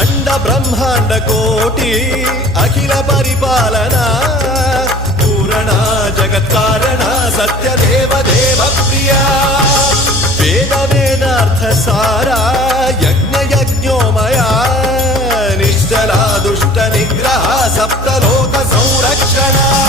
अंड ब्रह्मांड कोटि अखिल परिपालना पूरणा जगत्कारणा सत्यदेव देव प्रिया वेद वेदार्थ सारा यज्ञ यज्ञोमया निश्चला दुष्ट निग्रह सप्तलोक संरक्षणा